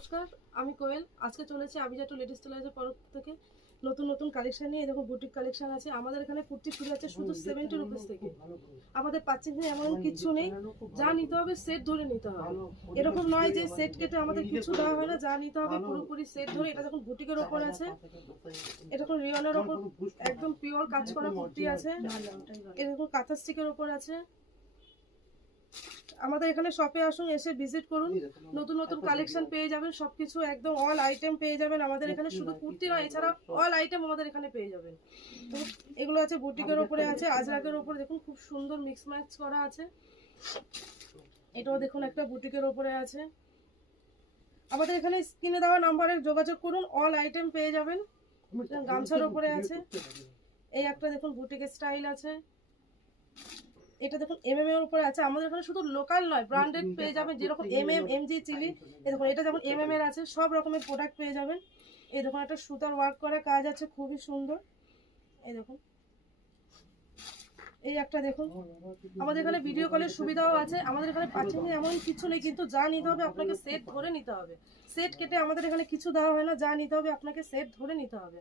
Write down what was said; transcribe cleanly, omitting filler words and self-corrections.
নমস্কার, আমি কোয়েল। আজকে চলেছি আভিজাত লেডিস টেলার্সের তরফ থেকে নতুন নতুন কালেকশন নিয়ে। দেখুন বুটিক কালেকশন আছে আমাদের এখানে। কুর্তি শুরু আছে শুধু 70 রুপিস থেকে। আমাদের পাচ্ছেন এমন কিছু নেই, যা নিতে হবে সেট ধরে নিতে হবে। এরকম নয় যে সেট কেটে আমাদের কিছু দেওয়া হয় না, যা নিতে হবে পুরোপুরি সেট ধরে। এটা দেখুন বুটিকের ওপর আছে, এটা দেখুন রিয়নের ওপর একদম পিওর কাজ করা কুর্তি আছে। এরকম কাঁথা স্টিকের ওপর আছে। আমাদের এখানে শপে আসুন, এসে ভিজিট করুন, নতুন নতুন কালেকশন পেয়ে যাবেন। সবকিছু একদম অল আইটেম পেয়ে যাবেন আমাদের এখানে। শুধু কুর্তি নয়, এছাড়া অল আইটেম আমাদের এখানে পেয়ে যাবেন। তো এগুলো আছে বুটিকের ওপরে আছে, আজরাকের ওপরে দেখুন খুব সুন্দর মিক্স ম্যাচ করা আছে। এটাও দেখুন একটা বুটিকের ওপরে আছে। আমাদের এখানে স্ক্রিনে দেওয়া নাম্বারে যোগাযোগ করুন, অল আইটেম পেয়ে যাবেন। গামছার ওপরে আছে, এই একটা দেখুন বুটিকের স্টাইল আছে। এটা দেখুন এমএম এর উপরে আছে। আমাদের এখানে শুধু লোকাল নয়, ব্র্যান্ডেড পেয়ে যাবেন, যেরকম এমএম, এমজি, চিলি। এই দেখুন এটা যেমন এমএম এর আছে, সব রকমের প্রোডাক্ট পেয়ে যাবেন। এই দেখুন একটা সুতার ওয়ার্ক করা কাজ আছে, খুবই সুন্দর। এই দেখুন এই একটা দেখুন। আমাদের এখানে ভিডিও কলের সুবিধাও আছে। আমাদের এখানে পাচ্ছেন এমন কিছু নেই, কিন্তু যা নিতে হবে আপনাকে সেট ধরে নিতে হবে। সেট কেটে আমাদের এখানে কিছু দেওয়া হয় না, যা নিতে হবে আপনাকে সেট ধরে নিতে হবে।